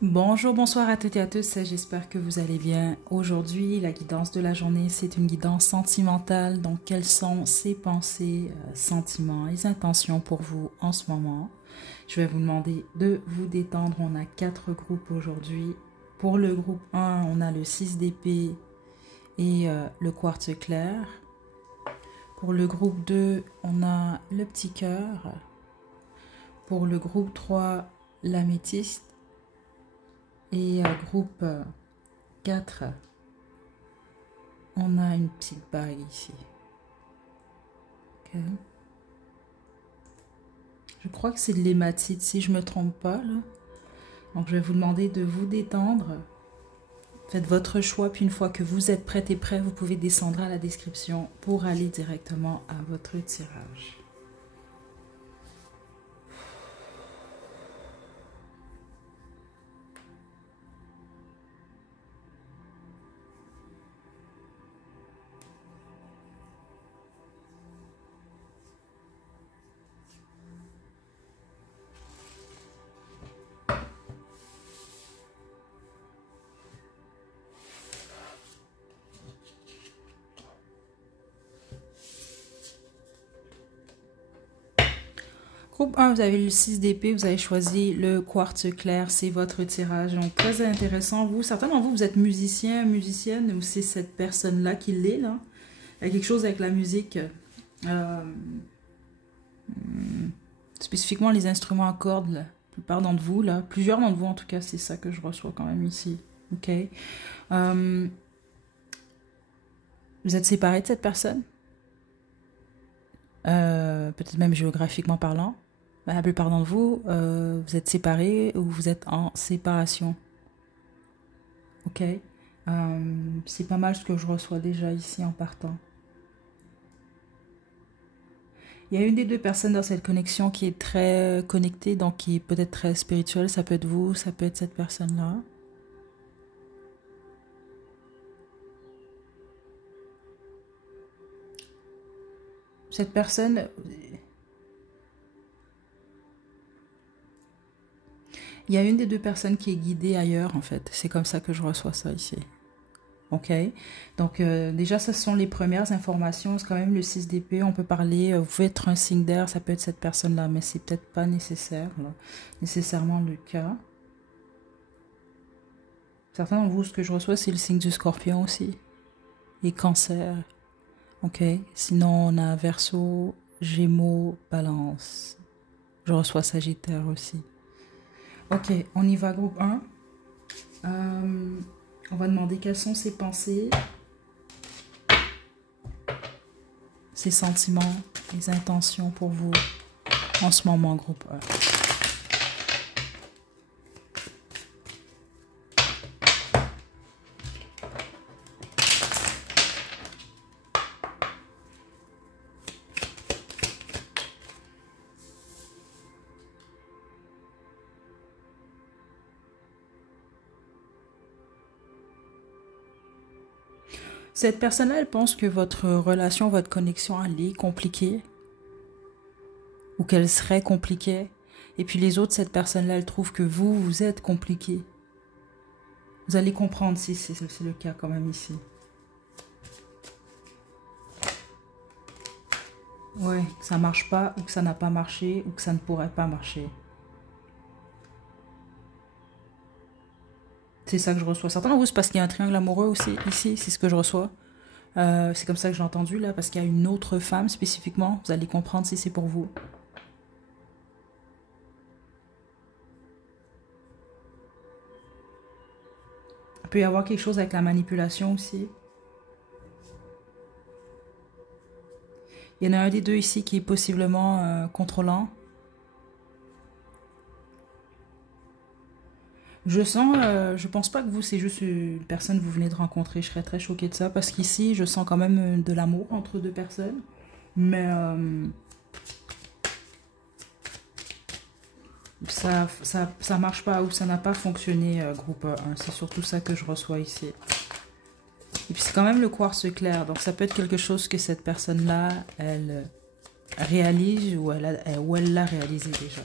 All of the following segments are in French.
Bonjour, bonsoir à toutes et à tous, j'espère que vous allez bien. Aujourd'hui, la guidance de la journée, c'est une guidance sentimentale. Donc, quelles sont ces pensées, sentiments et intentions pour vous en ce moment? Je vais vous demander de vous détendre. On a 4 groupes aujourd'hui. Pour le groupe 1, on a le 6 d'épée et le quartz clair. Pour le groupe 2, on a le petit cœur. Pour le groupe 3, l'améthyste. Et groupe 4, on a une petite bague ici. Okay. Je crois que c'est de l'hématite, si je ne me trompe pas. Là. Donc, je vais vous demander de vous détendre. Faites votre choix, puis une fois que vous êtes prête et prêt, vous pouvez descendre à la description pour aller directement à votre tirage. Groupe 1, vous avez le 6 d'épée, vous avez choisi le quartz clair, c'est votre tirage. Donc, très intéressant. Vous, certains d'entre vous, vous êtes musicien, musicienne, ou c'est cette personne-là qui l'est, là. Il y a quelque chose avec la musique. Spécifiquement les instruments à cordes, la plupart d'entre vous, là. Plusieurs d'entre vous, en tout cas, c'est ça que je reçois quand même ici. OK. Vous êtes séparés de cette personne? Peut-être même géographiquement parlant. La plupart d'entre vous, vous êtes séparés ou vous êtes en séparation. Ok. C'est pas mal ce que je reçois déjà ici en partant. Il y a une des deux personnes dans cette connexion qui est très connectée, donc qui est peut-être très spirituelle. Ça peut être vous, ça peut être cette personne-là. Cette personne... Il y a une des deux personnes qui est guidée ailleurs, en fait. C'est comme ça que je reçois ça ici. Ok. Donc, déjà, ce sont les premières informations. C'est quand même le 6 d'épée. On peut parler, vous pouvez être un signe d'air, ça peut être cette personne-là, mais c'est peut-être pas nécessaire, là, nécessairement le cas. Certains d'entre vous, ce que je reçois, c'est le signe du scorpion aussi. Et cancer. Ok. Sinon, on a Verseau, Gémeaux, Balance. Je reçois Sagittaire aussi. Ok, on y va, groupe 1. On va demander quelles sont ses pensées, ses sentiments, les intentions pour vous en ce moment, groupe 1. Cette personne-là, elle pense que votre relation, votre connexion, elle est compliquée ou qu'elle serait compliquée. Et puis les autres, cette personne-là, elle trouve que vous, vous êtes compliqué. Vous allez comprendre si c'est le cas quand même ici. Ouais, que ça marche pas ou que ça n'a pas marché ou que ça ne pourrait pas marcher. C'est ça que je reçois. Certains d'entre vous, c'est parce qu'il y a un triangle amoureux aussi ici, c'est ce que je reçois. C'est comme ça que j'ai entendu là, parce qu'il y a une autre femme spécifiquement. Vous allez comprendre si c'est pour vous. Il peut y avoir quelque chose avec la manipulation aussi. Il y en a un des deux ici qui est possiblement contrôlant. Je sens, je pense pas que vous, c'est juste une personne que vous venez de rencontrer. Je serais très choquée de ça parce qu'ici, je sens quand même de l'amour entre deux personnes. Mais ça marche pas ou ça n'a pas fonctionné, groupe 1. C'est surtout ça que je reçois ici. Et puis c'est quand même le quartz clair. Donc ça peut être quelque chose que cette personne-là, elle réalise ou elle l'a réalisé déjà.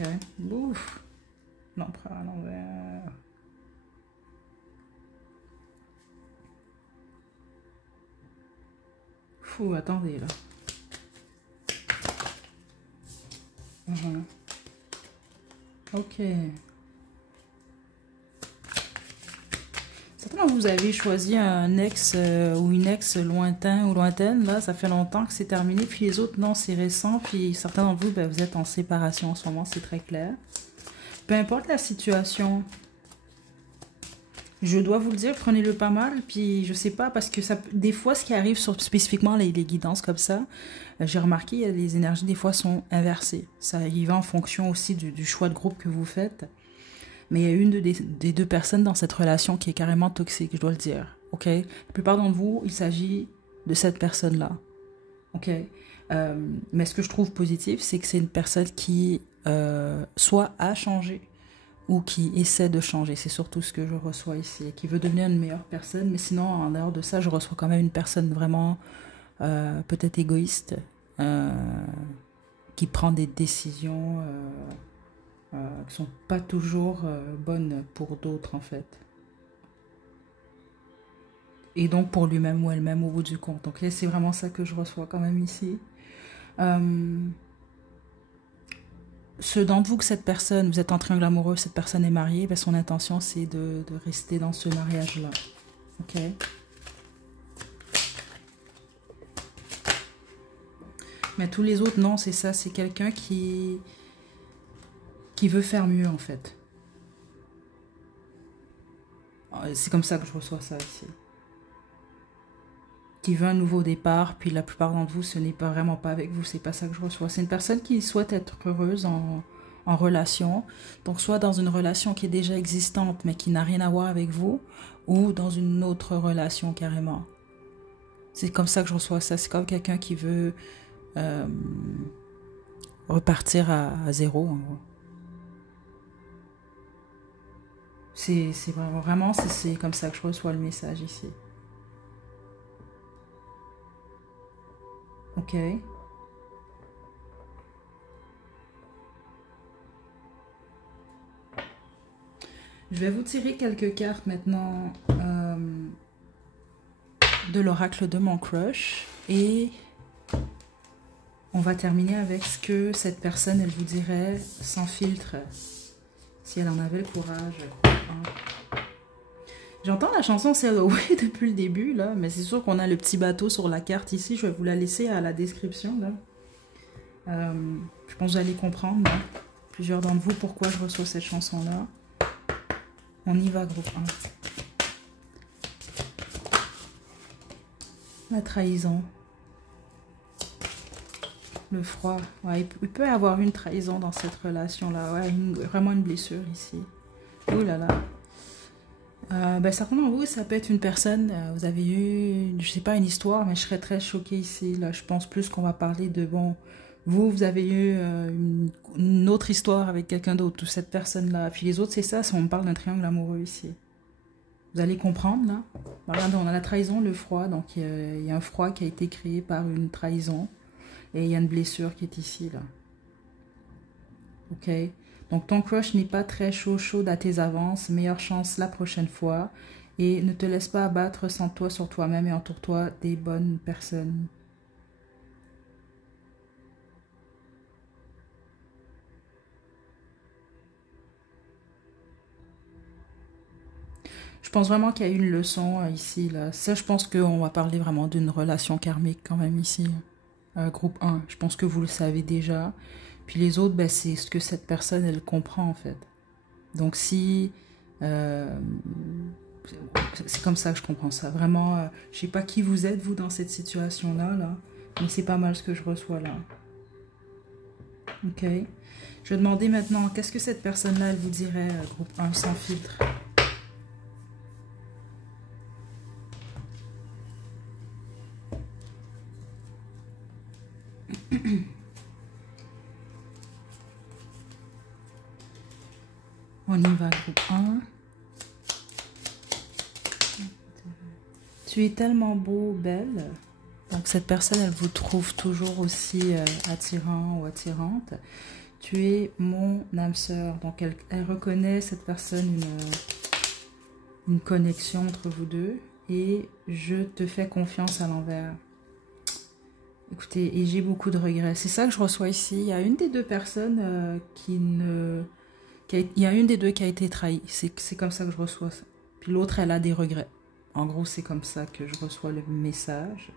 Ok. Ouf. L'empereur à l'envers. Fou, attendez là. Ok. Certainement, vous avez choisi un ex ou une ex lointain ou lointaine. Là, ça fait longtemps que c'est terminé. Puis les autres, non, c'est récent. Puis certains d'entre vous, ben, vous êtes en séparation en ce moment. C'est très clair. Peu importe la situation, je dois vous le dire, prenez-le pas mal. Puis je sais pas, parce que ça, des fois, ce qui arrive sur spécifiquement les guidances comme ça, j'ai remarqué, les énergies des fois sont inversées. Ça y va en fonction aussi du choix de groupe que vous faites. Mais il y a une des deux personnes dans cette relation qui est carrément toxique, je dois le dire. Ok? La plupart d'entre vous, il s'agit de cette personne-là. Ok? Mais ce que je trouve positif, c'est que c'est une personne qui soit a changé ou qui essaie de changer. C'est surtout ce que je reçois ici. Qui veut devenir une meilleure personne. Mais sinon, en dehors de ça, je reçois quand même une personne vraiment peut-être égoïste, qui prend des décisions qui sont pas toujours bonnes pour d'autres en fait. Et donc pour lui-même ou elle-même au bout du compte. Donc là, c'est vraiment ça que je reçois quand même ici. Ceux d'entre vous que cette personne, vous êtes en triangle amoureux, cette personne est mariée, ben son intention c'est de rester dans ce mariage-là. Ok? Mais tous les autres, non, c'est ça. C'est quelqu'un qui veut faire mieux, en fait. C'est comme ça que je reçois ça ici. Qui veut un nouveau départ, puis la plupart d'entre vous, ce n'est pas vraiment pas avec vous. C'est pas ça que je reçois. C'est une personne qui souhaite être heureuse en relation. Donc, soit dans une relation qui est déjà existante, mais qui n'a rien à voir avec vous, ou dans une autre relation carrément. C'est comme ça que je reçois ça. C'est comme quelqu'un qui veut repartir à zéro, en gros. C'est vraiment c'est comme ça que je reçois le message ici. Ok. Je vais vous tirer quelques cartes maintenant de l'oracle de mon crush. Et on va terminer avec ce que cette personne, elle vous dirait sans filtre. Si elle en avait le courage. J'entends la chanson Sail Away depuis le début, là, mais c'est sûr qu'on a le petit bateau sur la carte ici. Je vais vous la laisser à la description, là. Je pense que vous allez comprendre, là, plusieurs d'entre vous, pourquoi je reçois cette chanson-là. On y va, groupe 1. La trahison. Le froid. Ouais, il peut y avoir une trahison dans cette relation-là. Ouais, vraiment une blessure ici. Ouh là là. Ben, certainement, vous, ça peut être une personne, vous avez eu, je sais pas, une histoire, mais je serais très choquée ici. Là, je pense plus qu'on va parler de, bon, vous avez eu une autre histoire avec quelqu'un d'autre, ou cette personne-là. Puis les autres, c'est ça, si on parle d'un triangle amoureux ici. Vous allez comprendre, là. Regardez, on a la trahison, le froid. Donc, il y a un froid qui a été créé par une trahison. Et il y a une blessure qui est ici, là. Ok? Donc, ton crush n'est pas très chaude à tes avances. Meilleure chance la prochaine fois. Et ne te laisse pas abattre, centre-toi sur toi-même et entoure-toi des bonnes personnes. Je pense vraiment qu'il y a une leçon ici, là. Ça, je pense qu'on va parler vraiment d'une relation karmique quand même ici. Groupe 1, je pense que vous le savez déjà. Puis les autres, ben, c'est ce que cette personne, elle comprend en fait. Donc si... c'est comme ça que je comprends ça. Vraiment, je sais pas qui vous êtes, vous, dans cette situation-là, là, mais c'est pas mal ce que je reçois là. Ok. Je vais demander maintenant, qu'est-ce que cette personne-là, elle vous dirait, groupe 1, sans filtre? On y va, groupe 1. Tu es tellement beau, belle. Donc, cette personne, elle vous trouve toujours aussi attirant ou attirante. Tu es mon âme sœur. Donc, elle reconnaît cette personne une connexion entre vous deux. Et je te fais confiance à l'envers. Écoutez, et j'ai beaucoup de regrets. C'est ça que je reçois ici. Il y a une des deux personnes il y a une des deux qui a été trahie. C'est comme ça que je reçois ça. Puis l'autre, elle a des regrets. En gros, c'est comme ça que je reçois le message.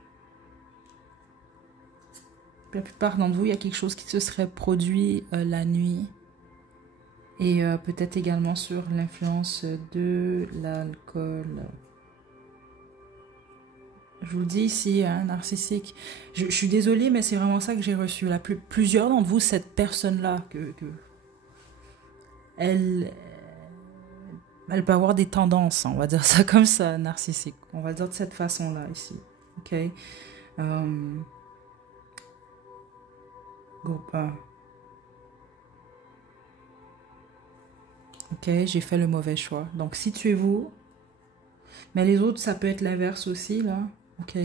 Puis la plupart d'entre vous, il y a quelque chose qui se serait produit la nuit. Et peut-être également sur l'influence de l'alcool. Je vous dis ici, hein, narcissique. Je suis désolée, mais c'est vraiment ça que j'ai reçu. Plusieurs d'entre vous, cette personne-là, elle peut avoir des tendances, on va dire ça comme ça, narcissique. On va dire de cette façon-là ici. Ok. Groupe 1. Ok, j'ai fait le mauvais choix. Donc, situez-vous. Mais les autres, ça peut être l'inverse aussi, là. Ok.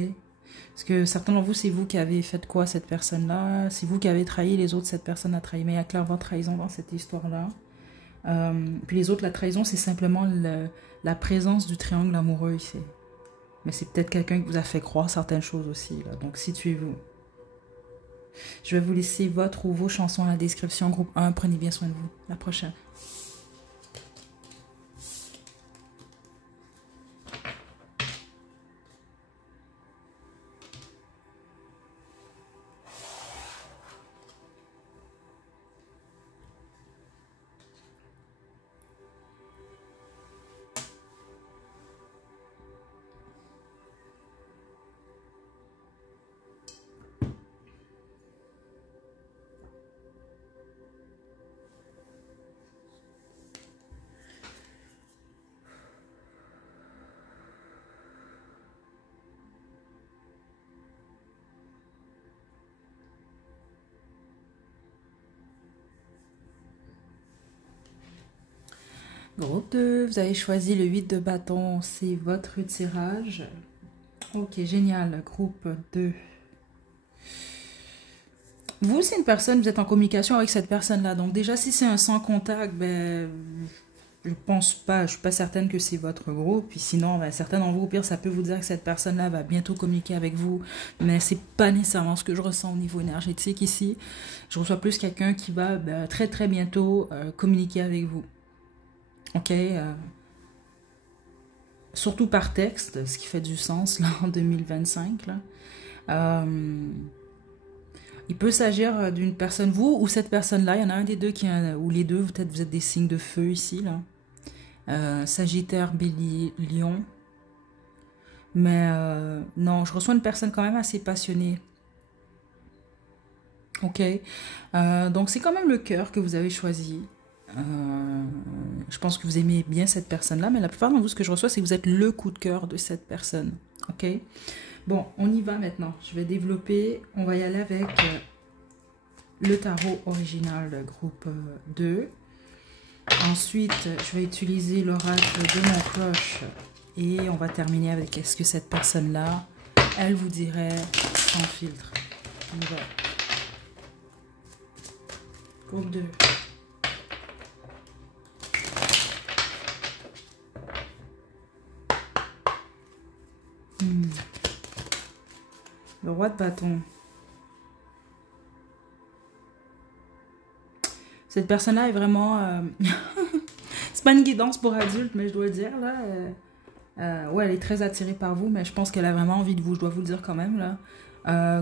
Parce que certains d'entre vous, c'est vous qui avez fait quoi, cette personne-là. C'est vous qui avez trahi, les autres, cette personne a trahi. Mais il y a clairement trahison dans cette histoire-là. Puis les autres, la trahison, c'est simplement la présence du triangle amoureux ici. Mais c'est peut-être quelqu'un qui vous a fait croire certaines choses aussi, là. Donc, situez-vous. Je vais vous laisser votre ou vos chansons dans la description. Groupe 1, prenez bien soin de vous. La prochaine. Groupe 2, vous avez choisi le 8 de bâton, c'est votre tirage. Ok, génial, groupe 2. Vous, c'est une personne, vous êtes en communication avec cette personne-là. Donc déjà, si c'est un sans contact, ben, je pense pas, je suis pas certaine que c'est votre groupe. Puis sinon, ben, certains d'entre vous, au pire, ça peut vous dire que cette personne-là va bientôt communiquer avec vous. Mais c'est pas nécessairement ce que je ressens au niveau énergétique ici. Je reçois plus quelqu'un qui va très très bientôt communiquer avec vous. Ok, surtout par texte, ce qui fait du sens là en 2025. Là. Il peut s'agir d'une personne, vous ou cette personne-là, il y en a un des deux ou les deux, peut-être vous êtes des signes de feu ici. Là. Sagittaire, Bélier, Lion. Mais non, je reçois une personne quand même assez passionnée. Ok, donc c'est quand même le cœur que vous avez choisi. Je pense que vous aimez bien cette personne-là, mais la plupart d'entre vous, ce que je reçois, c'est que vous êtes le coup de cœur de cette personne. Ok. Bon, on y va maintenant. Je vais développer. On va y aller avec le tarot original, groupe 2. Ensuite, je vais utiliser l'oracle de mon cloche. Et on va terminer avec est-ce que cette personne-là, elle vous dirait sans filtre. On y va. Groupe 2. Le roi de bâton. Cette personne-là est vraiment... c'est pas une guidance pour adultes, mais je dois le dire, là. Ouais, elle est très attirée par vous, mais je pense qu'elle a vraiment envie de vous, je dois vous le dire quand même, là.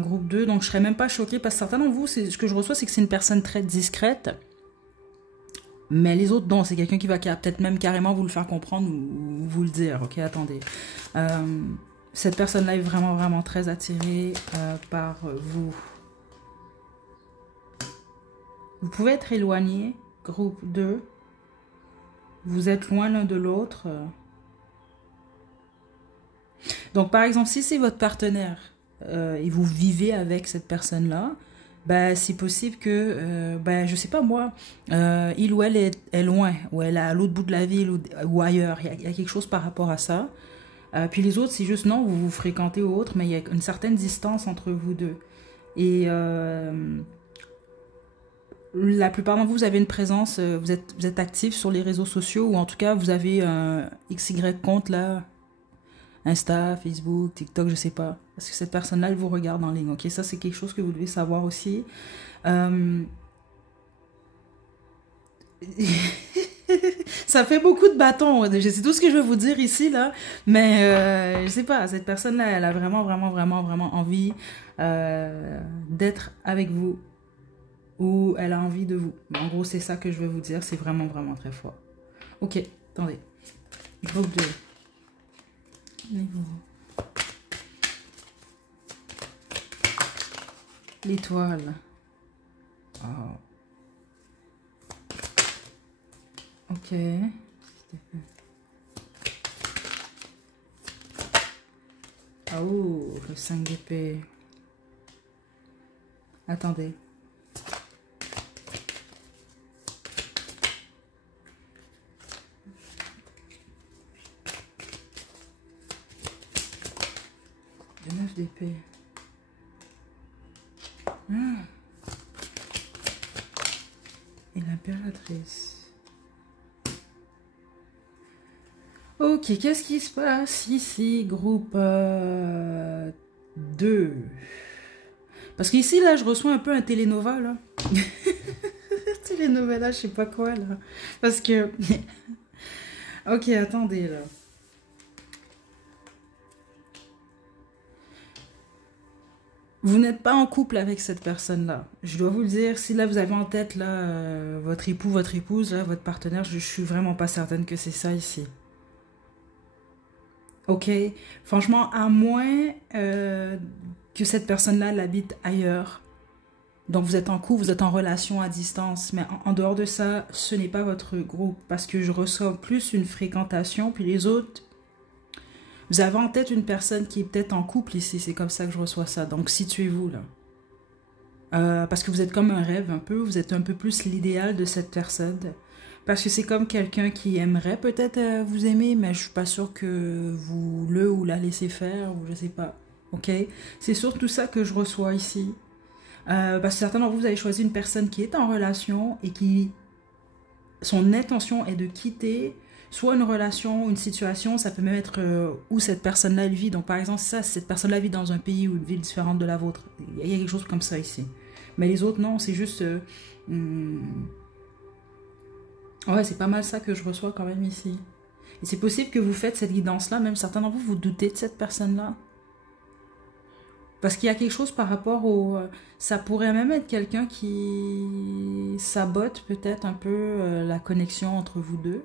Groupe 2, donc je serais même pas choquée, parce que certains d'entre vous, ce que je reçois, c'est que c'est une personne très discrète. Mais les autres, non, c'est quelqu'un qui va peut-être même carrément vous le faire comprendre ou vous le dire. Ok, attendez. Cette personne-là est vraiment, vraiment très attirée par vous. Vous pouvez être éloigné, groupe 2. Vous êtes loin l'un de l'autre. Donc, par exemple, si c'est votre partenaire et vous vivez avec cette personne-là, ben, c'est possible que, je sais pas moi, il ou elle est loin, ou elle est à l'autre bout de la ville ou ailleurs. Il y a quelque chose par rapport à ça. Puis les autres, c'est juste non, vous vous fréquentez ou autre, mais il y a une certaine distance entre vous deux. Et la plupart d'entre vous, vous avez une présence, vous êtes actif sur les réseaux sociaux, ou en tout cas, vous avez un XY compte là, Insta, Facebook, TikTok, je sais pas. Parce que cette personne-là, elle vous regarde en ligne, ok? Ça, c'est quelque chose que vous devez savoir aussi. Ça fait beaucoup de bâtons. Je sais tout ce que je veux vous dire ici, là. Mais je sais pas, cette personne-là, elle a vraiment, vraiment, vraiment, vraiment envie d'être avec vous. Ou elle a envie de vous. En gros, c'est ça que je veux vous dire. C'est vraiment, vraiment très fort. Ok, attendez. Groupe 2. L'étoile. Oh. Ok. Oh, le 5 d'épée. Attendez. Le 9 d'épée. Et l'impératrice. Ok, qu'est-ce qui se passe ici, groupe 2? Parce qu'ici, là, je reçois un peu un télénova, là. Télénovela, je sais pas quoi, là. Parce que... ok, attendez, là. Vous n'êtes pas en couple avec cette personne-là. Je dois vous le dire, si là, vous avez en tête, là, votre époux, votre épouse, là, votre partenaire, je suis vraiment pas certaine que c'est ça ici. Ok, franchement, à moins que cette personne-là l'habite ailleurs. Donc vous êtes en couple, vous êtes en relation à distance, mais en dehors de ça, ce n'est pas votre groupe parce que je ressens plus une fréquentation, puis les autres, vous avez en tête une personne qui est peut-être en couple ici, c'est comme ça que je reçois ça. Donc situez-vous là. Parce que vous êtes comme un rêve un peu, vous êtes un peu plus l'idéal de cette personne. Parce que c'est comme quelqu'un qui aimerait peut-être vous aimer, mais je suis pas sûre que vous le ou la laissez faire, ou je sais pas. Ok? C'est surtout ça que je reçois ici. Parce que certains d'entre vous, vous avez choisi une personne qui est en relation et qui... Son intention est de quitter soit une relation, une situation, ça peut même être où cette personne-là elle vit. Donc par exemple, ça, cette personne-là vit dans un pays ou une ville différente de la vôtre. Il y a quelque chose comme ça ici. Mais les autres, non, c'est juste... Ouais, c'est pas mal ça que je reçois quand même ici. Et c'est possible que vous faites cette guidance-là, même certains d'entre vous, vous doutez de cette personne-là. Parce qu'il y a quelque chose par rapport au... ça pourrait même être quelqu'un qui sabote peut-être un peu la connexion entre vous deux.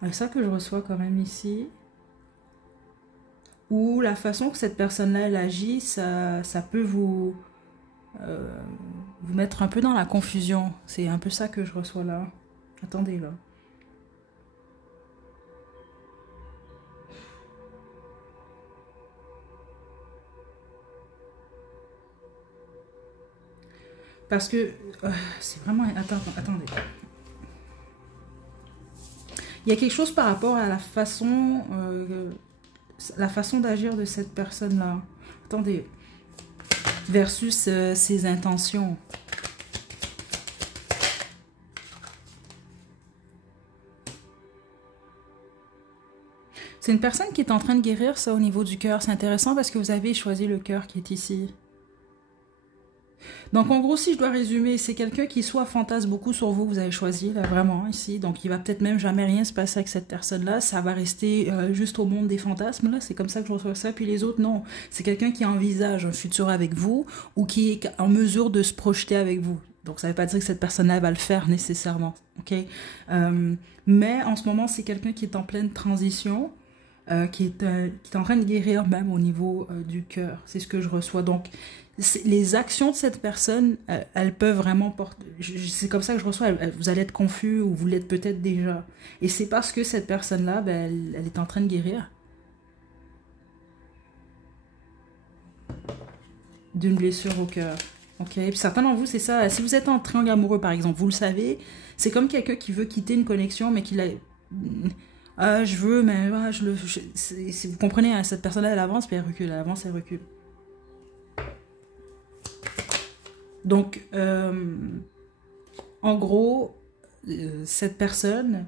C'est ça que je reçois quand même ici. Ou la façon que cette personne-là, elle agit, ça peut vous mettre un peu dans la confusion. C'est un peu ça que je reçois là. Attendez là. Parce que c'est vraiment... Attendez. Il y a quelque chose par rapport à la façon d'agir de cette personne-là. Attendez. Versus ses intentions. C'est une personne qui est en train de guérir ça au niveau du cœur. C'est intéressant parce que vous avez choisi le cœur qui est ici. Donc en gros, si je dois résumer, c'est quelqu'un qui soit fantasme beaucoup sur vous, vous avez choisi là vraiment ici. Donc il va peut-être même jamais rien se passer avec cette personne-là. Ça va rester juste au monde des fantasmes là. C'est comme ça que je reçois ça. Puis les autres, non. C'est quelqu'un qui envisage un futur avec vous ou qui est en mesure de se projeter avec vous. Donc ça ne veut pas dire que cette personne-là va le faire nécessairement. Ok. Mais en ce moment, c'est quelqu'un qui est en pleine transition. Qui est en train de guérir même au niveau du cœur. C'est ce que je reçois. Donc, les actions de cette personne, elles peuvent vraiment porter... C'est comme ça que je reçois. Vous allez être confus ou vous l'êtes peut-être déjà. Et c'est parce que cette personne-là, ben, elle est en train de guérir. D'une blessure au cœur. Ok. Puis certains d'entre vous, c'est ça. Si vous êtes en triangle amoureux, par exemple, vous le savez, c'est comme quelqu'un qui veut quitter une connexion, mais qui l'a... je veux, mais si vous comprenez, hein, cette personne-là, elle avance, puis elle recule, elle avance, elle recule. Donc, en gros, cette personne,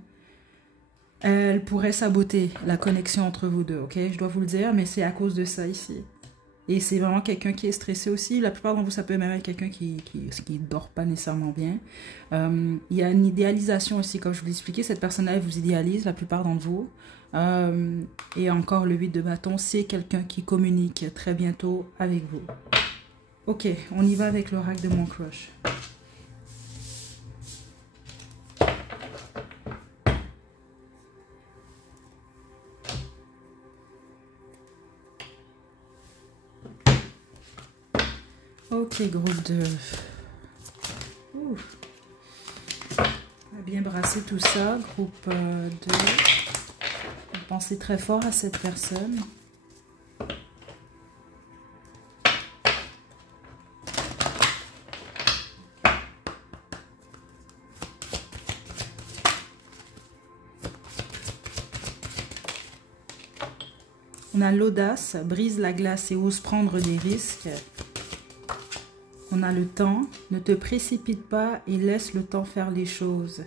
elle pourrait saboter la connexion entre vous deux, ok? Je dois vous le dire, mais c'est à cause de ça ici. Et c'est vraiment quelqu'un qui est stressé aussi. La plupart d'entre vous, ça peut même être quelqu'un qui dort pas nécessairement bien. Il y a une idéalisation aussi, comme je vous l'ai expliqué. Cette personne-là, elle vous idéalise, la plupart d'entre vous. Et encore, le 8 de bâton, c'est quelqu'un qui communique très bientôt avec vous. Ok, on y va avec l'oracle de mon crush. Ok, groupe 2. Ouf. On va bien brasser tout ça. Groupe 2. Pensez très fort à cette personne. On a l'audace, brise la glace et ose prendre des risques. On a le temps, ne te précipite pas et laisse le temps faire les choses.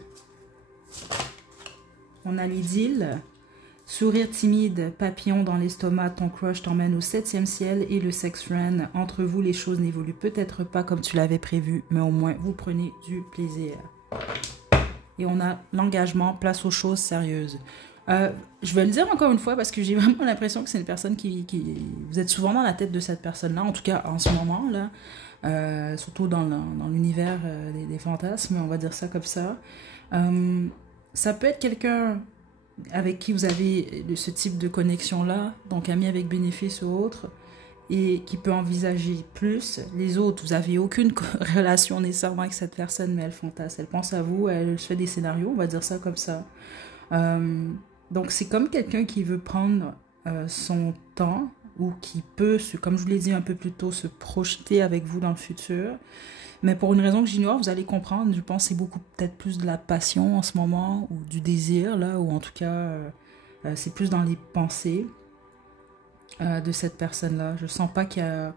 On a l'idylle, sourire timide, papillon dans l'estomac, ton crush t'emmène au 7e ciel et le sex friend. Entre vous, les choses n'évoluent peut-être pas comme tu l'avais prévu, mais au moins vous prenez du plaisir. Et on a l'engagement, place aux choses sérieuses. Je vais le dire encore une fois parce que j'ai vraiment l'impression que c'est une personne qui... Vous êtes souvent dans la tête de cette personne-là, en tout cas en ce moment, là, surtout dans l'univers des fantasmes, on va dire ça comme ça. Ça peut être quelqu'un avec qui vous avez ce type de connexion-là, donc ami avec bénéfice ou autre, et qui peut envisager plus. Les autres, vous n'avez aucune relation nécessairement avec cette personne, mais elle fantasme, elle pense à vous, elle fait des scénarios, on va dire ça comme ça. Donc c'est comme quelqu'un qui veut prendre son temps ou qui peut, comme je vous l'ai dit un peu plus tôt, se projeter avec vous dans le futur. Mais pour une raison que j'ignore, vous allez comprendre, je pense que c'est beaucoup peut-être plus de la passion en ce moment, ou du désir, là, ou en tout cas, c'est plus dans les pensées de cette personne-là. Je sens pas qu'il y a,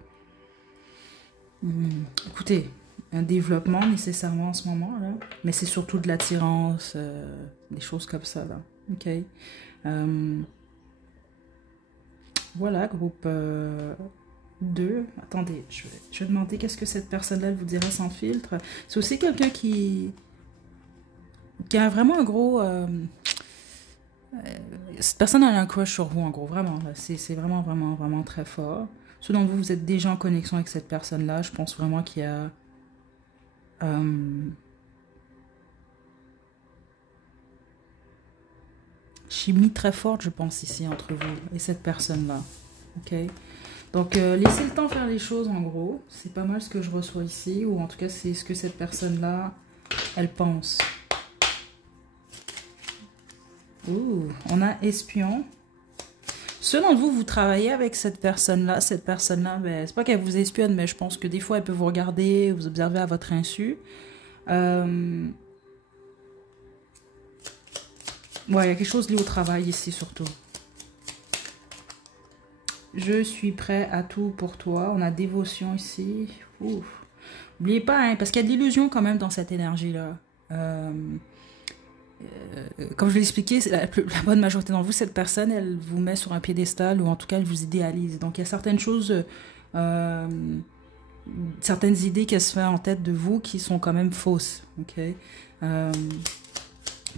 écoutez, un développement nécessairement en ce moment, là, mais c'est surtout de l'attirance, des choses comme ça, là. Ok. Voilà, groupe 2. Attendez, je vais demander qu'est-ce que cette personne-là vous dira sans filtre. C'est aussi quelqu'un qui a vraiment un gros... cette personne a un crush sur vous, en gros, vraiment. C'est vraiment, vraiment, vraiment très fort. Ceux d'entre vous, vous êtes déjà en connexion avec cette personne-là. Je pense vraiment qu'il y a... chimie très forte, je pense, ici, entre vous et cette personne-là. Ok? Donc, laissez le temps faire les choses, en gros. C'est pas mal ce que je reçois ici, ou en tout cas, c'est ce que cette personne-là, elle pense. Ouh, on a espion. Ceux d'entre vous, vous travaillez avec cette personne-là. Cette personne-là, ben, c'est pas qu'elle vous espionne, mais je pense que des fois, elle peut vous regarder, vous observer à votre insu. Ouais, il y a quelque chose lié au travail ici, surtout. Je suis prêt à tout pour toi. On a dévotion ici. Ouf. N'oubliez pas, hein, parce qu'il y a de l'illusion quand même dans cette énergie-là. Comme je l'ai expliqué, la bonne majorité d'entre vous, cette personne, elle vous met sur un piédestal ou en tout cas, elle vous idéalise. Donc, il y a certaines choses, certaines idées qu'elle se fait en tête de vous qui sont quand même fausses. Okay?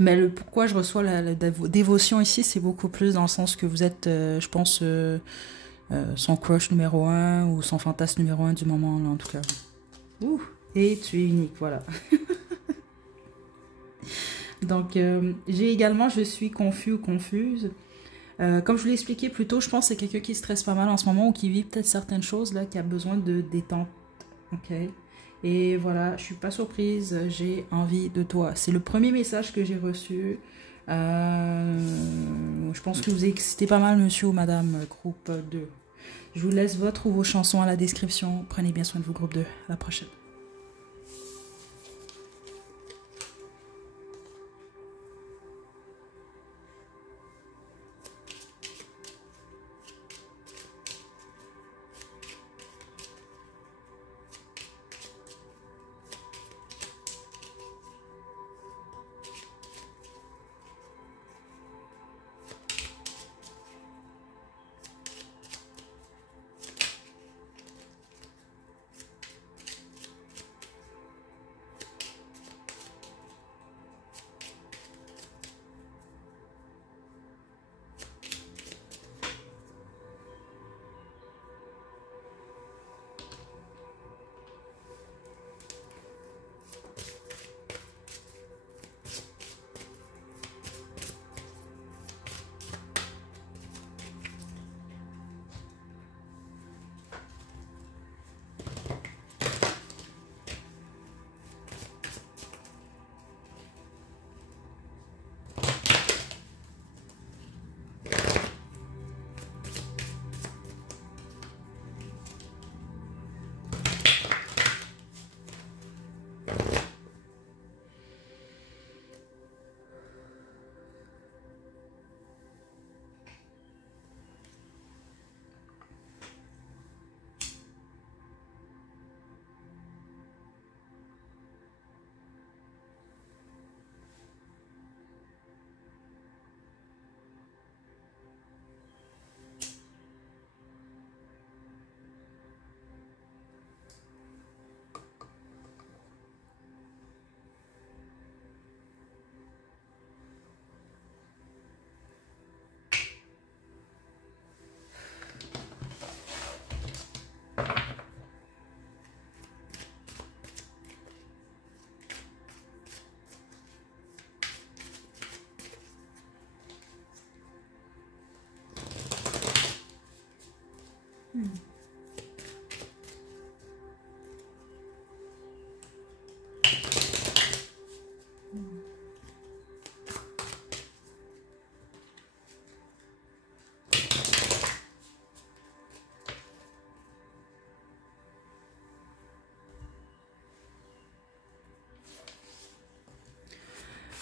Mais le pourquoi je reçois la dévotion ici, c'est beaucoup plus dans le sens que vous êtes, je pense, son crush numéro 1 ou son fantasme numéro 1 du moment, là, en tout cas. Ouh, et tu es unique, voilà. Donc, j'ai également, je suis confus ou confuse. Comme je vous l'ai expliqué plus tôt, je pense que c'est quelqu'un qui stresse pas mal en ce moment ou qui vit peut-être certaines choses, là, qui a besoin de détente. Ok. Et voilà, je suis pas surprise, j'ai envie de toi. C'est le premier message que j'ai reçu. Je pense que vous excitez pas mal, monsieur ou madame, groupe 2. Je vous laisse votre ou vos chansons à la description. Prenez bien soin de vous, groupe 2. À la prochaine.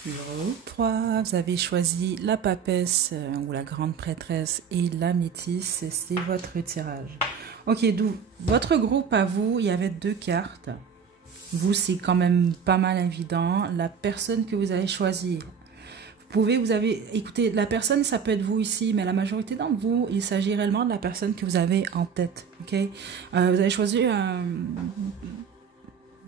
Groupe 3, vous avez choisi la papesse ou la grande prêtresse et la métisse, c'est votre tirage. Ok, d'où votre groupe à vous, il y avait 2 cartes. Vous, c'est quand même pas mal évident. La personne que vous avez choisie, écoutez, la personne, ça peut être vous ici, mais la majorité d'entre vous, il s'agit réellement de la personne que vous avez en tête, ok? Vous avez choisi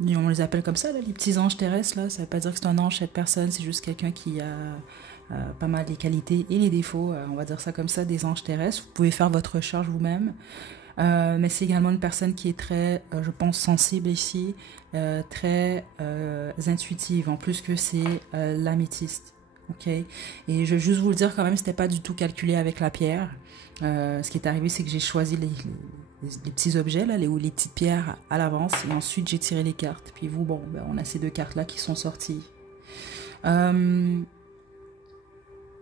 on les appelle comme ça, là, les petits anges terrestres, là. Ça veut pas dire que c'est un ange, cette personne, c'est juste quelqu'un qui a pas mal les qualités et les défauts, on va dire ça comme ça, des anges terrestres. Vous pouvez faire votre recherche vous-même. Mais c'est également une personne qui est très, je pense, sensible ici, très intuitive, en plus que c'est l'améthyste. Ok, et je vais juste vous le dire quand même, c'était pas du tout calculé avec la pierre. Ce qui est arrivé, c'est que j'ai choisi les petits objets, là, les petites pierres à l'avance, et ensuite j'ai tiré les cartes. Puis vous, bon, ben, on a ces 2 cartes-là qui sont sorties.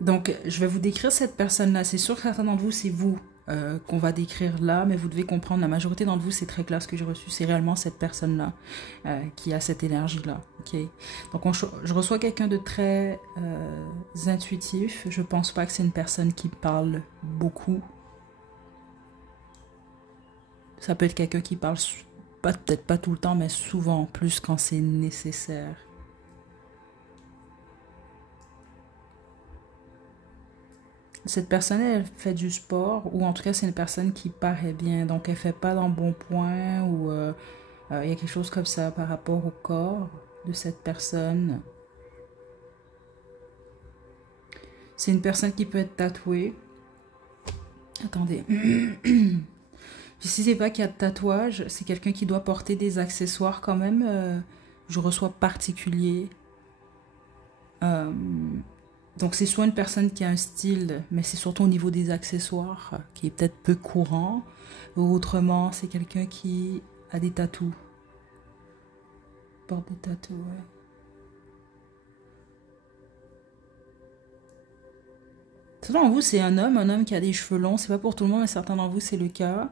Donc, je vais vous décrire cette personne-là. C'est sûr que certains d'entre vous, c'est vous qu'on va décrire là, mais vous devez comprendre, la majorité d'entre vous, c'est très clair ce que j'ai reçu, c'est réellement cette personne-là qui a cette énergie-là. Okay? Donc, je reçois quelqu'un de très intuitif. Je pense pas que c'est une personne qui parle beaucoup. Ça peut être quelqu'un qui parle, peut-être pas tout le temps, mais souvent, plus quand c'est nécessaire. Cette personne, elle fait du sport, ou en tout cas, c'est une personne qui paraît bien. Donc, elle fait pas d'embonpoint, ou il y a quelque chose comme ça par rapport au corps de cette personne. C'est une personne qui peut être tatouée. Attendez. Puis si c'est pas qu'il y a de tatouage, c'est quelqu'un qui doit porter des accessoires quand même. Je reçois particulier. Donc c'est soit une personne qui a un style, mais c'est surtout au niveau des accessoires, qui est peut-être peu courant. Ou autrement, c'est quelqu'un qui a des tatous. Porte des tatous, ouais. Certains d'entre vous, c'est un homme qui a des cheveux longs. C'est pas pour tout le monde, mais certains d'entre vous, c'est le cas.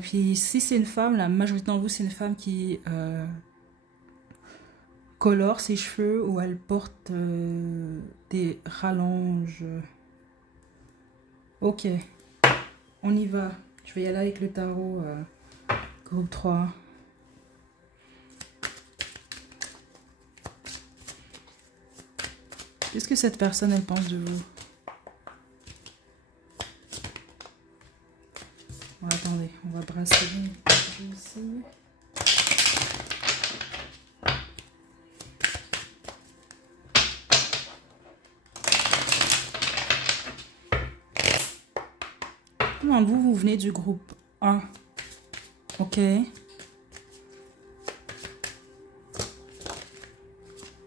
Puis si c'est une femme, la majorité d'entre vous, c'est une femme qui colore ses cheveux ou elle porte des rallonges. Ok, on y va. Je vais y aller avec le tarot groupe 3. Qu'est-ce que cette personne, elle pense de vous? Bon, attendez, on va brasser ici. Vous, vous venez du groupe 1. Ok.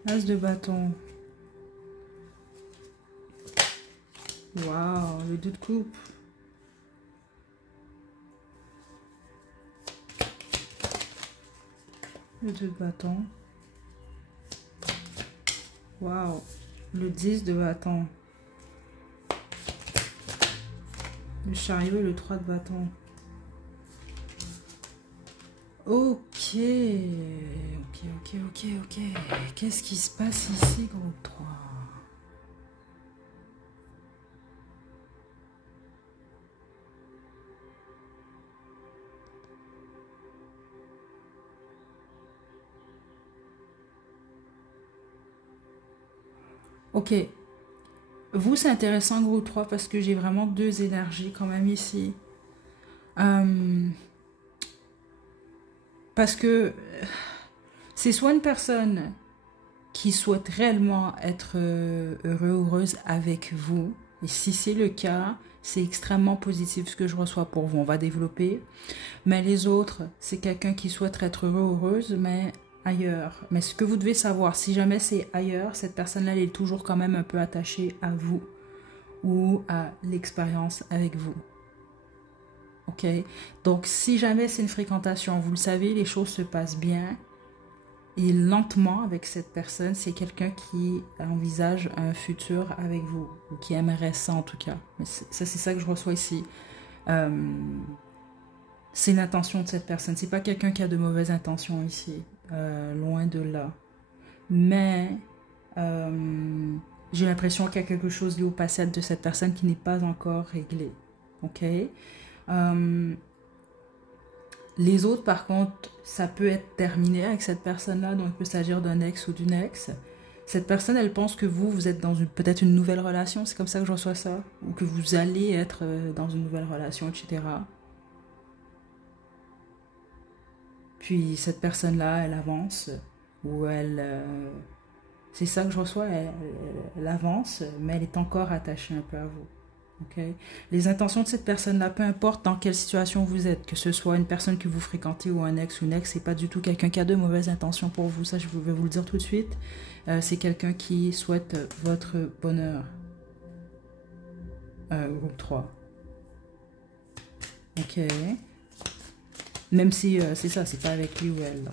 As de bâton. Waouh, le 2 de coupe. Le 2 de bâton. Waouh, le 10 de bâton. Le chariot et le 3 de bâton. Ok. Qu'est-ce qui se passe ici, groupe 3? Ok. Vous, c'est intéressant, groupe 3, parce que j'ai vraiment 2 énergies quand même ici. Parce que c'est soit une personne qui souhaite réellement être heureux ou heureuse avec vous. Et si c'est le cas, c'est extrêmement positif ce que je reçois pour vous. On va développer. Mais les autres, c'est quelqu'un qui souhaite être heureux ou heureuse, mais ailleurs. Mais ce que vous devez savoir, si jamais c'est ailleurs, cette personne-là, elle est toujours quand même un peu attachée à vous ou à l'expérience avec vous. Ok? Donc, si jamais c'est une fréquentation, vous le savez, les choses se passent bien. Et lentement, avec cette personne, c'est quelqu'un qui envisage un futur avec vous, ou qui aimerait ça en tout cas. Mais c'est ça que je reçois ici. C'est l'intention de cette personne. C'est pas quelqu'un qui a de mauvaises intentions ici. Loin de là. Mais J'ai l'impression qu'il y a quelque chose lié au passé de cette personne qui n'est pas encore réglé. Ok? Les autres, par contre, ça peut être terminé avec cette personne-là. Donc, il peut s'agir d'un ex ou d'une ex. Cette personne, elle pense que vous êtes dans peut-être une nouvelle relation. C'est comme ça que je reçois ça. Ou que vous allez être dans une nouvelle relation, etc. Puis, cette personne-là, elle avance. Ou elle... c'est ça que je reçois. Elle avance, mais elle est encore attachée un peu à vous. Okay. Les intentions de cette personne-là, peu importe dans quelle situation vous êtes, que ce soit une personne que vous fréquentez ou un ex ou une ex, c'est pas du tout quelqu'un qui a de mauvaises intentions pour vous. Ça, je vais vous le dire tout de suite. C'est quelqu'un qui souhaite votre bonheur. Groupe 3. Ok. Même si c'est ça, c'est pas avec lui ou elle. Là.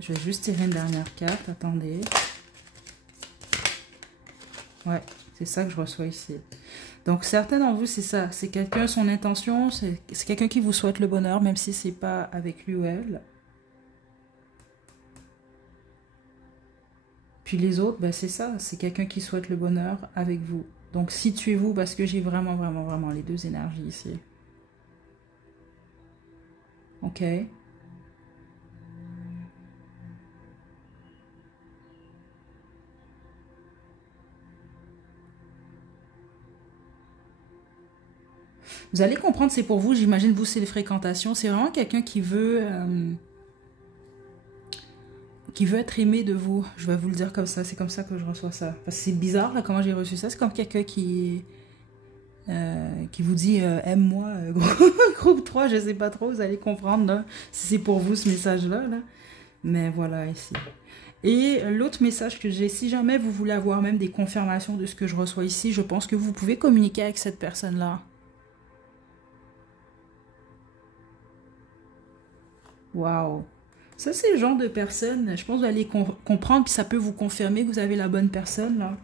Je vais juste tirer une dernière carte. Attendez. Ouais. C'est ça que je reçois ici. Donc, certains d'entre vous, c'est ça. C'est quelqu'un, son intention, c'est quelqu'un qui vous souhaite le bonheur, même si c'est pas avec lui ou elle. Puis les autres, ben, c'est ça. C'est quelqu'un qui souhaite le bonheur avec vous. Donc, situez-vous parce que j'ai vraiment, vraiment, vraiment les deux énergies ici. Ok? Vous allez comprendre, c'est pour vous, j'imagine, vous, c'est les fréquentations. C'est vraiment quelqu'un qui veut être aimé de vous. Je vais vous le dire comme ça, c'est comme ça que je reçois ça. Parce que c'est bizarre, là, comment j'ai reçu ça. C'est comme quelqu'un qui vous dit aime-moi, groupe 3, je sais pas trop, vous allez comprendre là, si c'est pour vous ce message-là. Là. Mais voilà, ici. Et l'autre message que j'ai, si jamais vous voulez avoir même des confirmations de ce que je reçois ici, je pense que vous pouvez communiquer avec cette personne-là. Waouh! Ça, c'est le genre de personne, je pense que vous allez comprendre, puis ça peut vous confirmer que vous avez la bonne personne, là.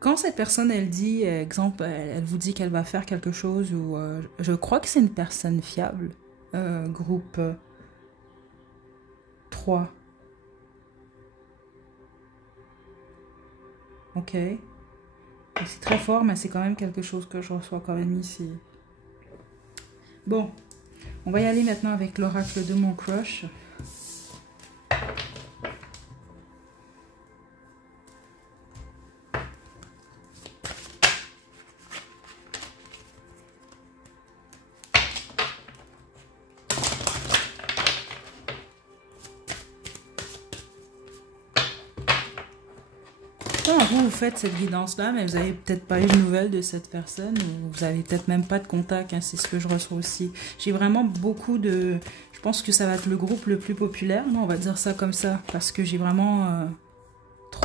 Quand cette personne, elle dit, exemple, elle vous dit qu'elle va faire quelque chose, ou je crois que c'est une personne fiable, groupe 3. Ok. C'est très fort, mais c'est quand même quelque chose que je reçois quand même ici. Bon, on va y aller maintenant avec l'oracle de mon crush. Quand vous faites cette guidance-là, mais vous n'avez peut-être pas eu de nouvelles de cette personne, ou vous n'avez peut-être même pas de contact, hein, c'est ce que je reçois aussi. J'ai vraiment beaucoup de... Je pense que ça va être le groupe le plus populaire, non, on va dire ça comme ça, parce que j'ai vraiment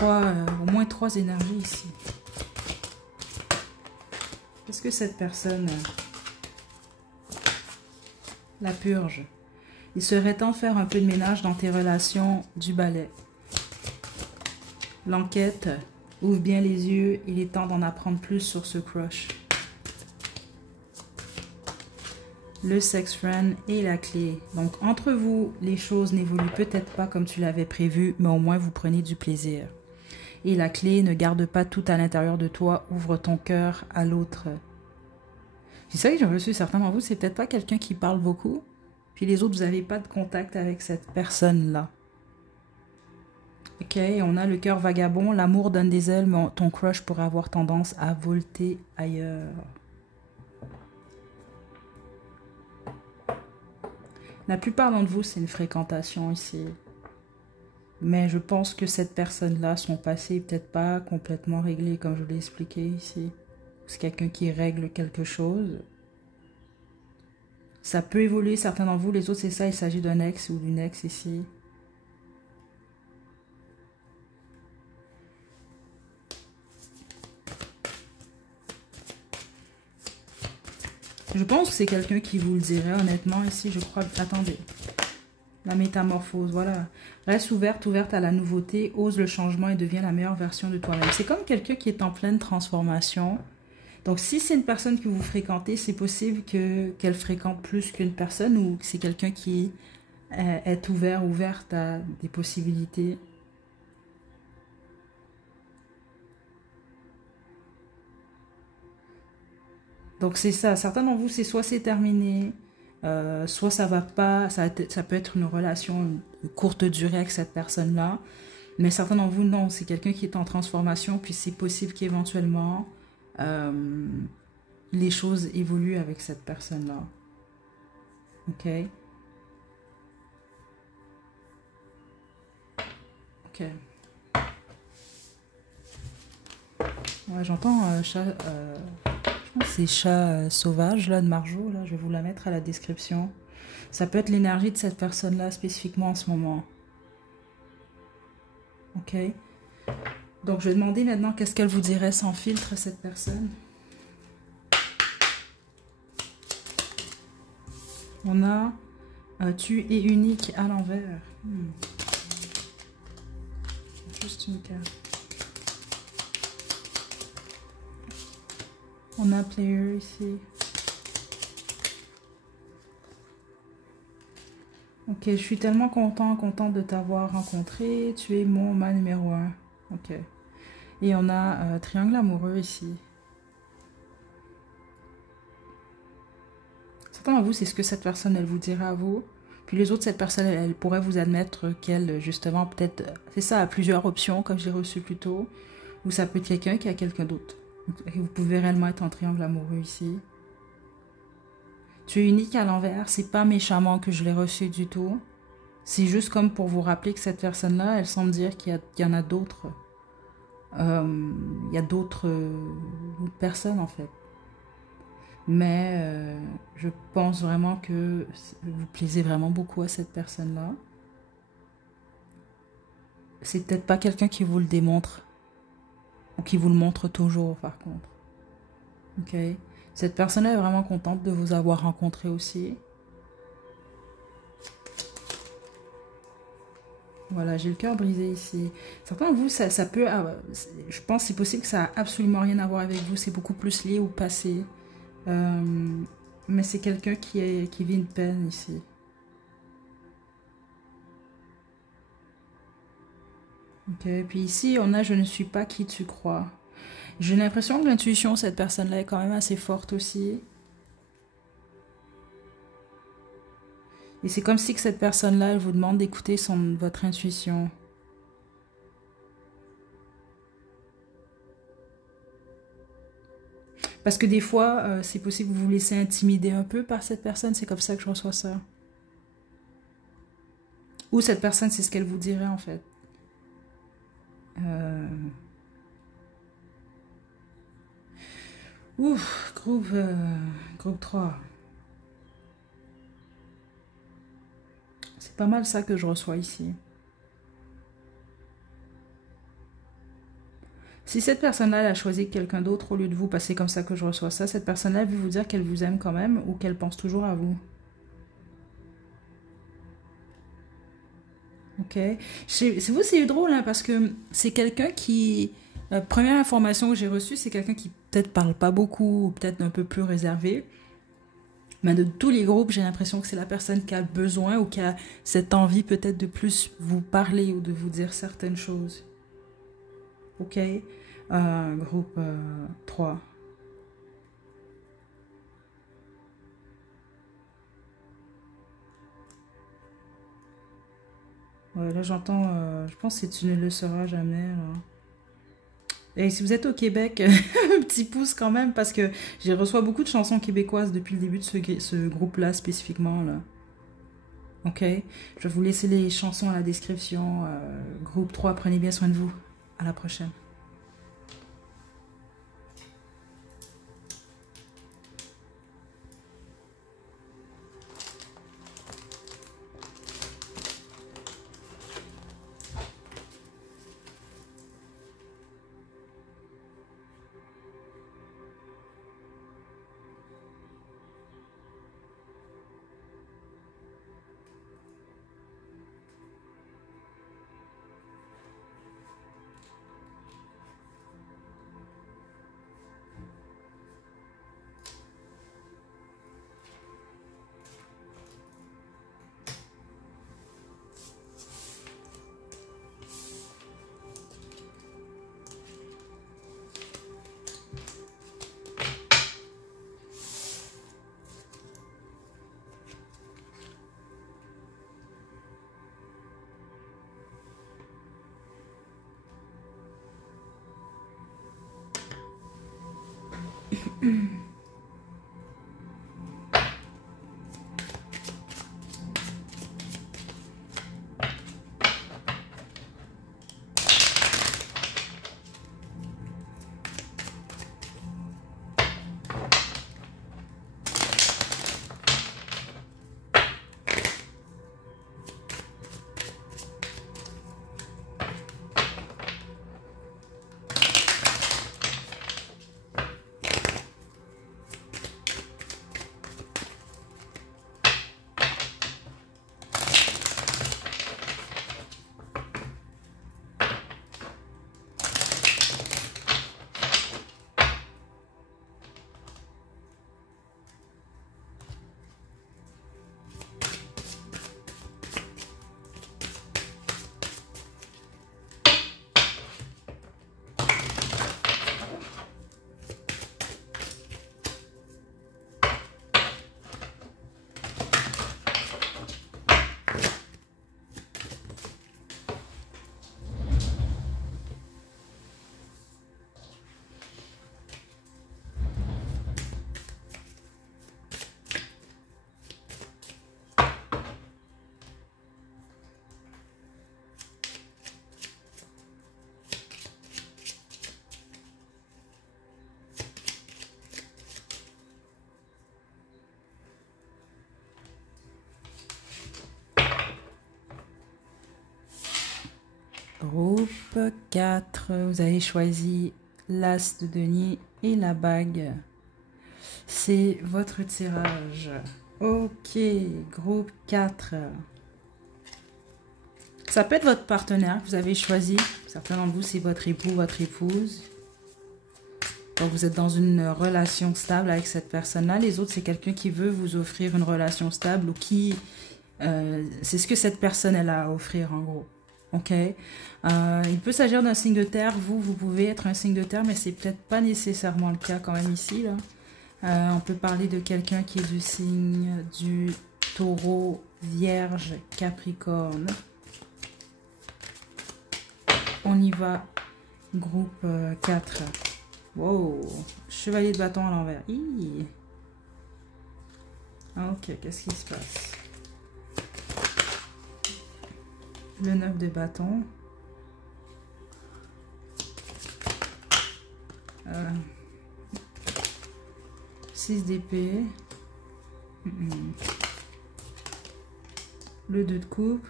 au moins 3 énergies ici. Qu'est-ce que cette personne... la purge. Il serait temps de faire un peu de ménage dans tes relations du balai. L'enquête... Ouvre bien les yeux, il est temps d'en apprendre plus sur ce crush. Le sex friend et la clé. Donc, entre vous, les choses n'évoluent peut-être pas comme tu l'avais prévu, mais au moins vous prenez du plaisir. Et la clé, ne garde pas tout à l'intérieur de toi, ouvre ton cœur à l'autre. C'est ça que j'ai reçu, certains d'entre vous, c'est peut-être pas quelqu'un qui parle beaucoup, puis les autres, vous n'avez pas de contact avec cette personne-là. Ok, on a le cœur vagabond, l'amour donne des ailes, mais ton crush pourrait avoir tendance à volter ailleurs. La plupart d'entre vous, c'est une fréquentation ici. Mais je pense que cette personne-là, son passé n'est peut-être pas complètement réglé, comme je vous l'ai expliqué ici. C'est quelqu'un qui règle quelque chose. Ça peut évoluer, certains d'entre vous, les autres, c'est ça, il s'agit d'un ex ou d'une ex ici. Je pense que c'est quelqu'un qui vous le dirait, honnêtement, ici, je crois... Attendez. La métamorphose, voilà. Reste ouverte à la nouveauté, ose le changement et deviens la meilleure version de toi-même. C'est comme quelqu'un qui est en pleine transformation. Donc, si c'est une personne que vous fréquentez, c'est possible qu'elle fréquente plus qu'une personne ou que c'est quelqu'un qui être ouvert, ouverte à des possibilités. Donc c'est ça, certains d'entre vous, c'est soit c'est terminé, soit ça va pas, ça peut être une relation de courte durée avec cette personne-là. Mais certains d'entre vous, non, c'est quelqu'un qui est en transformation, puis c'est possible qu'éventuellement, euh, les choses évoluent avec cette personne-là. Ok? Ok. Ouais, j'entends chat, je pense que c'est chat sauvage, là, de Marjo, là, je vais vous la mettre à la description. Ça peut être l'énergie de cette personne-là spécifiquement en ce moment. Ok? Donc, je vais demander maintenant qu'est-ce qu'elle vous dirait sans filtre, cette personne. On a tu es unique à l'envers. Juste une carte. On a player ici. Ok, je suis tellement contente de t'avoir rencontré. Tu es mon ma numéro 1. Ok. Et on a triangle amoureux ici. Certains d'entre vous, c'est ce que cette personne, elle vous dira à vous. Puis les autres, cette personne, elle pourrait vous admettre qu'elle, justement, peut-être, c'est ça, a plusieurs options, comme j'ai reçu plus tôt. Ou ça peut être quelqu'un qui a quelqu'un d'autre. Vous pouvez réellement être en triangle amoureux ici. Tu es unique à l'envers. C'est pas méchamment que je l'ai reçu du tout. C'est juste comme pour vous rappeler que cette personne-là, elle semble dire qu'il y en a d'autres. Il y a d'autres personnes, en fait. Mais je pense vraiment que vous plaisez vraiment beaucoup à cette personne-là. C'est peut-être pas quelqu'un qui vous le démontre. Ou qui vous le montre toujours, par contre. Ok. Cette personne-là est vraiment contente de vous avoir rencontré aussi. Voilà, j'ai le cœur brisé ici. Certains de vous, ça peut... je pense que c'est possible que ça n'a absolument rien à voir avec vous. C'est beaucoup plus lié au passé. Mais c'est quelqu'un qui vit une peine ici. Ok, puis ici, on a « Je ne suis pas qui tu crois ». J'ai l'impression que l'intuition, cette personne-là, est quand même assez forte aussi. Et c'est comme si que cette personne-là, elle vous demande d'écouter votre intuition. Parce que des fois, c'est possible que vous vous laissez intimider un peu par cette personne. C'est comme ça que je reçois ça. Ou cette personne, c'est ce qu'elle vous dirait, en fait. Ouf, groupe 3. C'est pas mal ça que je reçois ici. Si cette personne-là, elle a choisi quelqu'un d'autre au lieu de vous, parce que c'est comme ça que je reçois ça, cette personne-là, elle veut vous dire qu'elle vous aime quand même ou qu'elle pense toujours à vous. Ok. C'est drôle, hein, parce que c'est quelqu'un qui... La première information que j'ai reçue, c'est quelqu'un qui peut-être parle pas beaucoup, ou peut-être un peu plus réservé. Mais de tous les groupes, j'ai l'impression que c'est la personne qui a besoin ou qui a cette envie peut-être de plus vous parler ou de vous dire certaines choses. Ok. Groupe 3. Ouais, là, j'entends... je pense que tu ne le sauras jamais. Là. Et si vous êtes au Québec, un petit pouce quand même, parce que j'ai reçu beaucoup de chansons québécoises depuis le début de ce groupe-là spécifiquement. Là. Ok. Je vais vous laisser les chansons à la description. Groupe 3, prenez bien soin de vous. À la prochaine. Groupe 4, vous avez choisi l'as de denier et la bague. C'est votre tirage. Ok, groupe 4. Ça peut être votre partenaire que vous avez choisi. Certains d'entre vous, c'est votre époux, votre épouse. Donc, vous êtes dans une relation stable avec cette personne-là. Les autres, c'est quelqu'un qui veut vous offrir une relation stable ou qui... c'est ce que cette personne elle a à offrir, en gros. Ok, il peut s'agir d'un signe de terre. Vous pouvez être un signe de terre, mais c'est peut-être pas nécessairement le cas quand même ici. Là. On peut parler de quelqu'un qui est du signe du taureau, vierge, capricorne. On y va. Groupe 4. Wow, chevalier de bâton à l'envers. Ok, qu'est-ce qui se passe? Le 9 de bâton. 6 d'épée. Le 2 de coupe.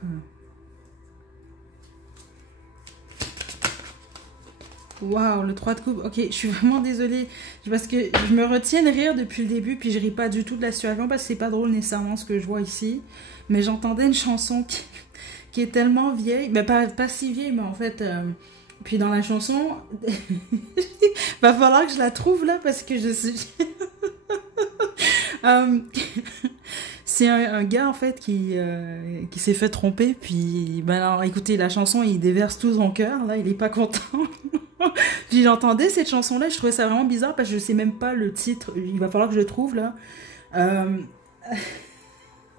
Waouh, le 3 de coupe. Ok, je suis vraiment désolée. Parce que je me retiens de rire depuis le début. Puis je ris pas du tout de la situation. Parce que c'est pas drôle nécessairement ce que je vois ici. Mais j'entendais une chanson qui est tellement vieille. Mais pas si vieille, mais en fait... puis dans la chanson... va falloir que je la trouve là. Parce que je sais... c'est un gars en fait qui s'est fait tromper. Puis ben alors écoutez, la chanson il déverse tout son cœur. Là il est pas content. Puis j'entendais cette chanson là, je trouvais ça vraiment bizarre parce que je sais même pas le titre. Il va falloir que je le trouve là.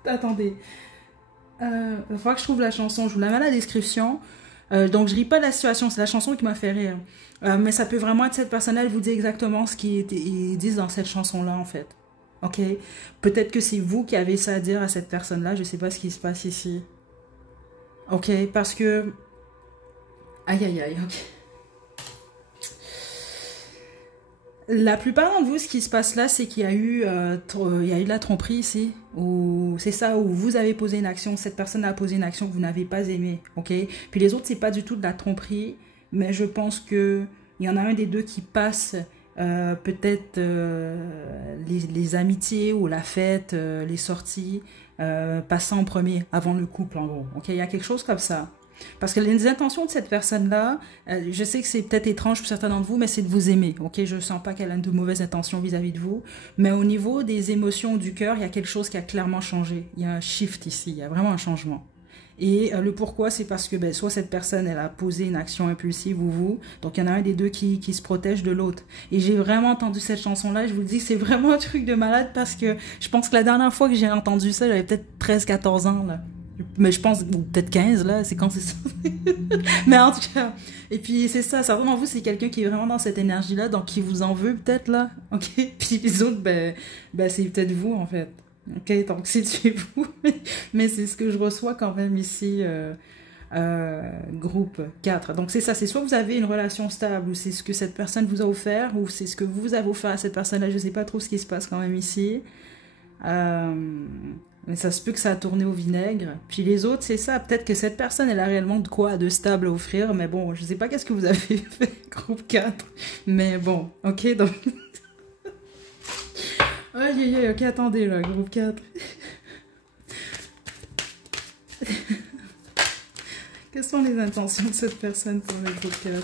Attendez, il va falloir que je trouve la chanson. Je vous la mets à la description. Donc je ris pas de la situation, c'est la chanson qui m'a fait rire. Mais ça peut vraiment être cette personne là. Elle vous dit exactement ce qu'ils disent dans cette chanson là en fait. Ok, peut-être que c'est vous qui avez ça à dire à cette personne-là. Je sais pas ce qui se passe ici. Ok, parce que... Aïe, aïe, aïe, ok. La plupart d'entre vous, ce qui se passe là, c'est qu'il y a eu de la tromperie ici. C'est ça, où vous avez posé une action, cette personne a posé une action que vous n'avez pas aimée. Ok, puis les autres, c'est pas du tout de la tromperie. Mais je pense qu'il y en a un des deux qui passe... peut-être les amitiés ou la fête, les sorties, passant en premier avant le couple en gros. Ok, il y a quelque chose comme ça. Parce que les intentions de cette personne-là, je sais que c'est peut-être étrange pour certains d'entre vous, mais c'est de vous aimer. Ok, je ne sens pas qu'elle a de mauvaises intentions vis-à-vis de vous. Mais au niveau des émotions du cœur, il y a quelque chose qui a clairement changé. Il y a un shift ici, il y a vraiment un changement. Et le pourquoi, c'est parce que soit cette personne, elle a posé une action impulsive ou vous. Donc, il y en a un des deux qui se protège de l'autre. Et j'ai vraiment entendu cette chanson-là. Je vous le dis, c'est vraiment un truc de malade parce que je pense que la dernière fois que j'ai entendu ça, j'avais peut-être 13-14 ans. Là. Mais je pense, ou peut-être 15, là, c'est quand c'est ça. Mais en tout cas, et puis c'est ça, certainement vous, c'est quelqu'un qui est vraiment dans cette énergie-là, donc qui vous en veut peut-être, là, ok? Puis les autres, c'est peut-être vous, en fait. Ok, donc c'est vous, mais c'est ce que je reçois quand même ici, groupe 4. Donc c'est ça, c'est soit vous avez une relation stable, ou c'est ce que cette personne vous a offert, ou c'est ce que vous avez offert à cette personne-là, je sais pas trop ce qui se passe quand même ici. Mais ça se peut que ça a tourné au vinaigre. Puis les autres, c'est ça. Peut-être que cette personne, elle a réellement de quoi de stable à offrir. Mais bon, je sais pas qu'est-ce que vous avez fait, groupe 4. Mais bon, ok, donc... Aïe, aïe, aïe, ok, attendez, là, groupe 4. Quelles sont les intentions de cette personne pour le groupe 4?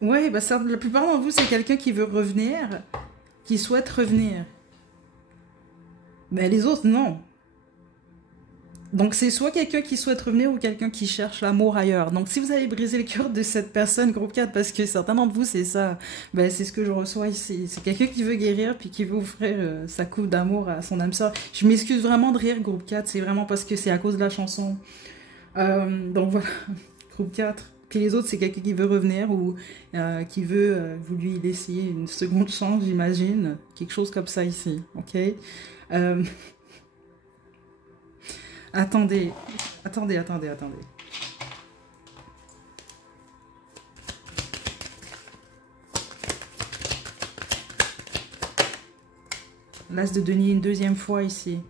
Ouais, bah ça, la plupart d'entre vous, c'est quelqu'un qui veut revenir, qui souhaite revenir. Mais les autres, non. Donc c'est soit quelqu'un qui souhaite revenir ou quelqu'un qui cherche l'amour ailleurs. Donc si vous avez brisé le cœur de cette personne, groupe 4, parce que certains d'entre vous, c'est ça, ben, c'est ce que je reçois ici. C'est quelqu'un qui veut guérir puis qui veut offrir sa coupe d'amour à son âme sœur. Je m'excuse vraiment de rire, groupe 4, c'est vraiment parce que c'est à cause de la chanson. Donc voilà, groupe 4. Puis les autres, c'est quelqu'un qui veut revenir ou qui veut vous lui laisser une seconde chance, j'imagine. Quelque chose comme ça ici, ok? Attendez. L'as de denier une deuxième fois ici.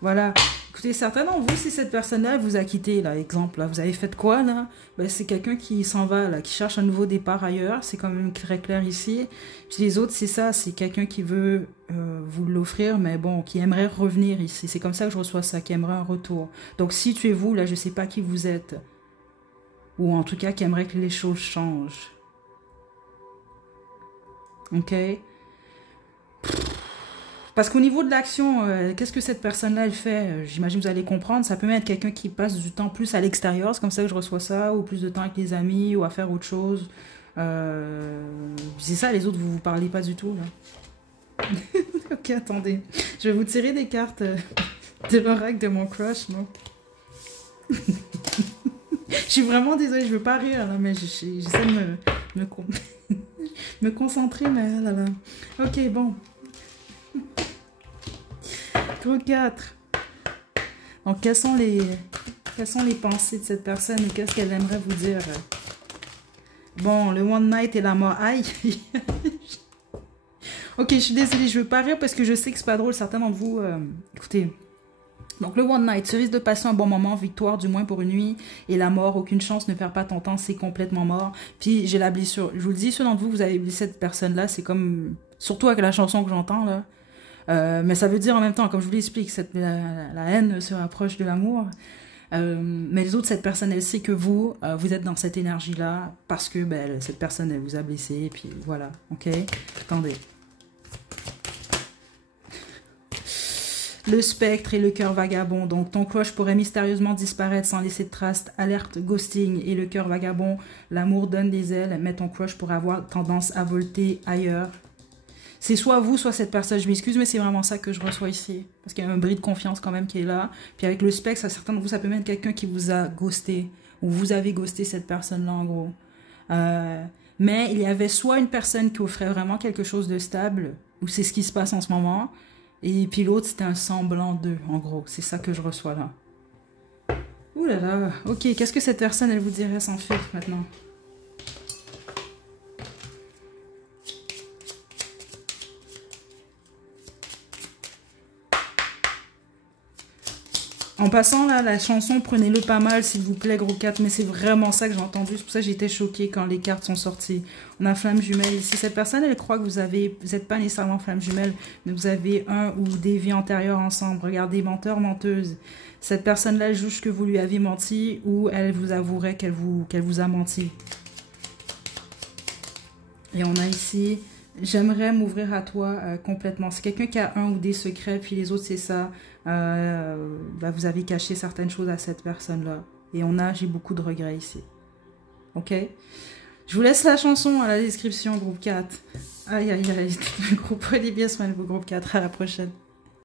Voilà. Écoutez, certains d'entre vous, si cette personne-là vous a quitté, là, exemple, là, vous avez fait quoi, là? Ben, c'est quelqu'un qui s'en va, là, qui cherche un nouveau départ ailleurs. C'est quand même très clair ici. Puis les autres, c'est ça, c'est quelqu'un qui veut vous l'offrir, mais bon, qui aimerait revenir ici. C'est comme ça que je reçois ça, qui aimerait un retour. Donc, si tu es vous, là, je sais pas qui vous êtes. Ou en tout cas, qui aimerait que les choses changent. Ok? Parce qu'au niveau de l'action, qu'est-ce que cette personne-là, elle fait? J'imagine que vous allez comprendre. Ça peut même être quelqu'un qui passe du temps plus à l'extérieur. C'est comme ça que je reçois ça. Ou plus de temps avec les amis. Ou à faire autre chose. C'est ça, les autres, vous parlez pas du tout, là. Ok, attendez. Je vais vous tirer des cartes de l'oracle de mon crush, non? Je suis vraiment désolée, je veux pas rire, là, mais j'essaie de me concentrer, mais là, là. Ok, bon. Groupe 4. Donc, quelles sont les pensées de cette personne et qu'est-ce qu'elle aimerait vous dire? Bon, le One Night et la mort. Aïe! Ok, je suis désolée, je veux pas rire parce que je sais que c'est pas drôle. Certains d'entre vous, écoutez. Donc, le One Night, tu risques de passer un bon moment, victoire du moins pour une nuit. Et la mort, aucune chance, ne perds pas ton temps, c'est complètement mort. Puis, j'ai la blessure. Je vous le dis, ceux d'entre vous, vous avez blessé cette personne-là, c'est comme... Surtout avec la chanson que j'entends, là. Mais ça veut dire en même temps, comme je vous l'explique, la haine se rapproche de l'amour. Mais les autres, cette personne, elle sait que vous, vous êtes dans cette énergie-là parce que ben, cette personne, elle vous a blessé. Et puis voilà, ok? Attendez. Le spectre et le cœur vagabond. Donc, ton cloche pourrait mystérieusement disparaître sans laisser de traces. Alerte, ghosting et le cœur vagabond. L'amour donne des ailes, mais ton cloche pourrait avoir tendance à volter ailleurs. C'est soit vous, soit cette personne. Je m'excuse, mais c'est vraiment ça que je reçois ici. Parce qu'il y a un bris de confiance quand même qui est là. Puis avec le spectre, ça, certains de vous, ça peut même être quelqu'un qui vous a ghosté. Ou vous avez ghosté cette personne-là, en gros. Mais il y avait soit une personne qui offrait vraiment quelque chose de stable, ou c'est ce qui se passe en ce moment. Et puis l'autre, c'était un semblant d'eux, en gros. C'est ça que je reçois là. Ouh là là. Ok, qu'est-ce que cette personne, elle vous dirait sans filtre maintenant? En passant là, la chanson, prenez-le pas mal s'il vous plaît, gros 4, mais c'est vraiment ça que j'ai entendu. C'est pour ça que j'étais choquée quand les cartes sont sorties. On a flamme jumelle ici. Cette personne, elle croit que vous n'êtes pas nécessairement flamme jumelle, mais vous avez un ou des vies antérieures ensemble. Regardez, menteur, menteuse. Cette personne-là juge que vous lui avez menti ou elle vous avouerait qu'elle vous a menti. Et on a ici... J'aimerais m'ouvrir à toi complètement. C'est quelqu'un qui a un ou des secrets, puis les autres, c'est ça. Vous avez caché certaines choses à cette personne-là. Et j'ai beaucoup de regrets ici. Ok? Je vous laisse la chanson à la description, groupe 4. Aïe, aïe, aïe. Groupe Olivier Smile, groupe 4. À la prochaine.